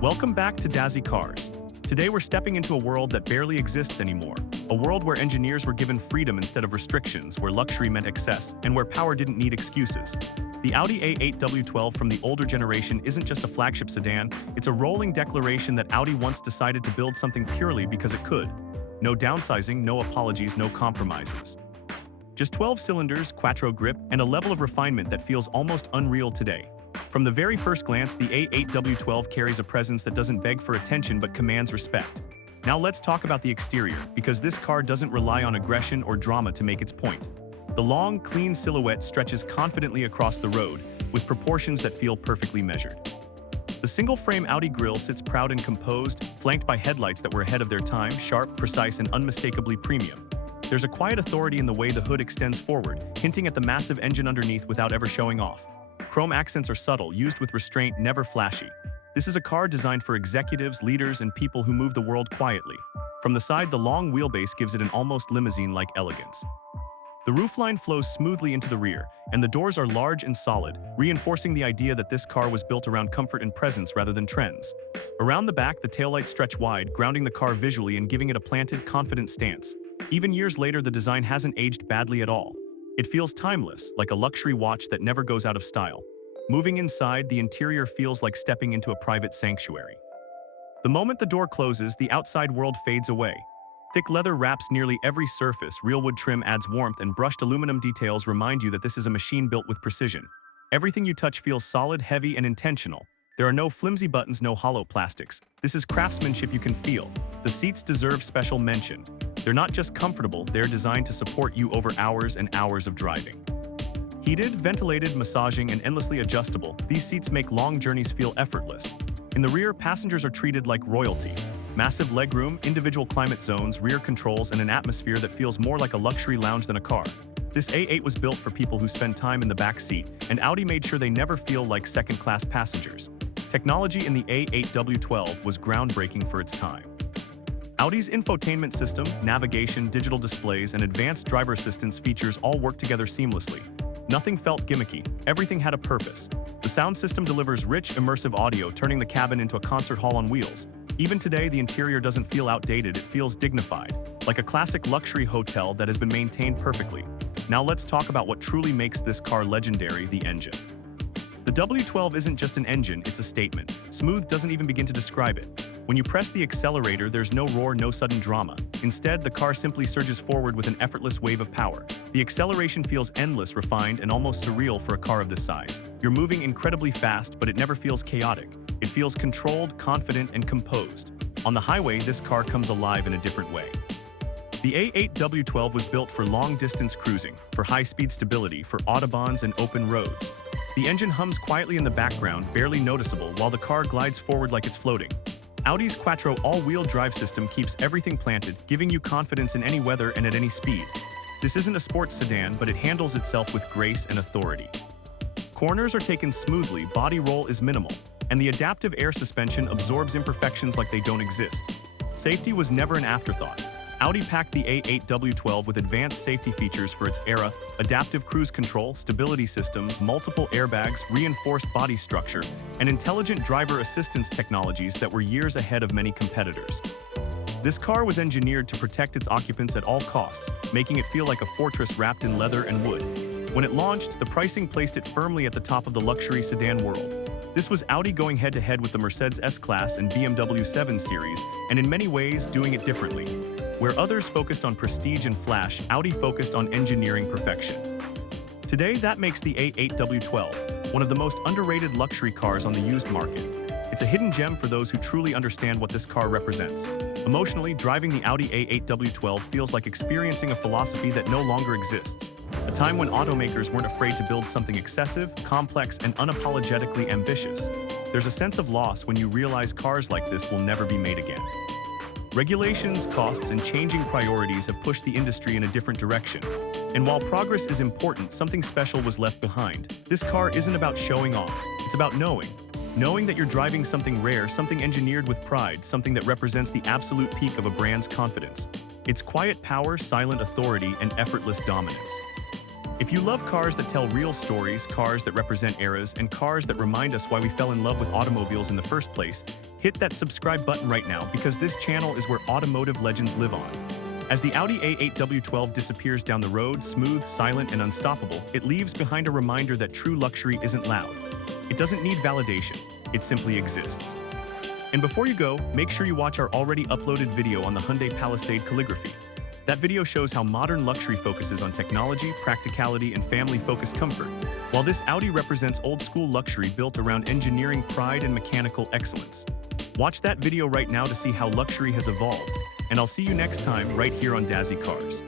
Welcome back to Dazzy Cars. Today we're stepping into a world that barely exists anymore. A world where engineers were given freedom instead of restrictions, where luxury meant excess, and where power didn't need excuses. The Audi A8 W12 from the older generation isn't just a flagship sedan, it's a rolling declaration that Audi once decided to build something purely because it could. No downsizing, no apologies, no compromises. Just 12 cylinders, quattro grip, and a level of refinement that feels almost unreal today. From the very first glance, the A8 W12 carries a presence that doesn't beg for attention but commands respect. Now let's talk about the exterior, because this car doesn't rely on aggression or drama to make its point. The long, clean silhouette stretches confidently across the road, with proportions that feel perfectly measured. The single-frame Audi grille sits proud and composed, flanked by headlights that were ahead of their time, sharp, precise, and unmistakably premium. There's a quiet authority in the way the hood extends forward, hinting at the massive engine underneath without ever showing off. Chrome accents are subtle, used with restraint, never flashy. This is a car designed for executives, leaders, and people who move the world quietly. From the side, the long wheelbase gives it an almost limousine-like elegance. The roofline flows smoothly into the rear, and the doors are large and solid, reinforcing the idea that this car was built around comfort and presence rather than trends. Around the back, the taillights stretch wide, grounding the car visually and giving it a planted, confident stance. Even years later, the design hasn't aged badly at all. It feels timeless, like a luxury watch that never goes out of style. Moving inside, the interior feels like stepping into a private sanctuary. The moment the door closes, the outside world fades away. Thick leather wraps nearly every surface, real wood trim adds warmth, and brushed aluminum details remind you that this is a machine built with precision. Everything you touch feels solid, heavy, and intentional. There are no flimsy buttons, no hollow plastics. This is craftsmanship you can feel. The seats deserve special mention. They're not just comfortable, they're designed to support you over hours and hours of driving. Heated, ventilated, massaging, and endlessly adjustable, these seats make long journeys feel effortless. In the rear, passengers are treated like royalty. Massive legroom, individual climate zones, rear controls, and an atmosphere that feels more like a luxury lounge than a car. This A8 was built for people who spend time in the back seat, and Audi made sure they never feel like second-class passengers. Technology in the A8 W12 was groundbreaking for its time. Audi's infotainment system, navigation, digital displays, and advanced driver assistance features all work together seamlessly. Nothing felt gimmicky, everything had a purpose. The sound system delivers rich, immersive audio, turning the cabin into a concert hall on wheels. Even today, the interior doesn't feel outdated, it feels dignified, like a classic luxury hotel that has been maintained perfectly. Now let's talk about what truly makes this car legendary, the engine. The W12 isn't just an engine, it's a statement. Smooth doesn't even begin to describe it. When you press the accelerator, there's no roar, no sudden drama. Instead, the car simply surges forward with an effortless wave of power. The acceleration feels endless, refined, and almost surreal for a car of this size. You're moving incredibly fast, but it never feels chaotic. It feels controlled, confident, and composed. On the highway, this car comes alive in a different way. The A8 W12 was built for long-distance cruising, for high-speed stability, for autobahns and open roads. The engine hums quietly in the background, barely noticeable, while the car glides forward like it's floating. Audi's Quattro all-wheel drive system keeps everything planted, giving you confidence in any weather and at any speed. This isn't a sports sedan, but it handles itself with grace and authority. Corners are taken smoothly, body roll is minimal, and the adaptive air suspension absorbs imperfections like they don't exist. Safety was never an afterthought. Audi packed the A8 W12 with advanced safety features for its era: adaptive cruise control, stability systems, multiple airbags, reinforced body structure, and intelligent driver assistance technologies that were years ahead of many competitors. This car was engineered to protect its occupants at all costs, making it feel like a fortress wrapped in leather and wood. When it launched, the pricing placed it firmly at the top of the luxury sedan world. This was Audi going head-to-head with the Mercedes S-Class and BMW 7 Series, and in many ways doing it differently. Where others focused on prestige and flash, Audi focused on engineering perfection. Today, that makes the A8 W12 one of the most underrated luxury cars on the used market. It's a hidden gem for those who truly understand what this car represents. Emotionally, driving the Audi A8 W12 feels like experiencing a philosophy that no longer exists. A time when automakers weren't afraid to build something excessive, complex, and unapologetically ambitious. There's a sense of loss when you realize cars like this will never be made again. Regulations, costs, and changing priorities have pushed the industry in a different direction. And while progress is important, something special was left behind. This car isn't about showing off, it's about knowing. Knowing that you're driving something rare, something engineered with pride, something that represents the absolute peak of a brand's confidence. It's quiet power, silent authority, and effortless dominance. If you love cars that tell real stories, cars that represent eras, and cars that remind us why we fell in love with automobiles in the first place, hit that subscribe button right now because this channel is where automotive legends live on. As the Audi A8 W12 disappears down the road, smooth, silent, and unstoppable, it leaves behind a reminder that true luxury isn't loud. It doesn't need validation, it simply exists. And before you go, make sure you watch our already uploaded video on the Hyundai Palisade calligraphy. That video shows how modern luxury focuses on technology, practicality, and family-focused comfort, while this Audi represents old-school luxury built around engineering pride and mechanical excellence. Watch that video right now to see how luxury has evolved, and I'll see you next time right here on Dazzy Cars.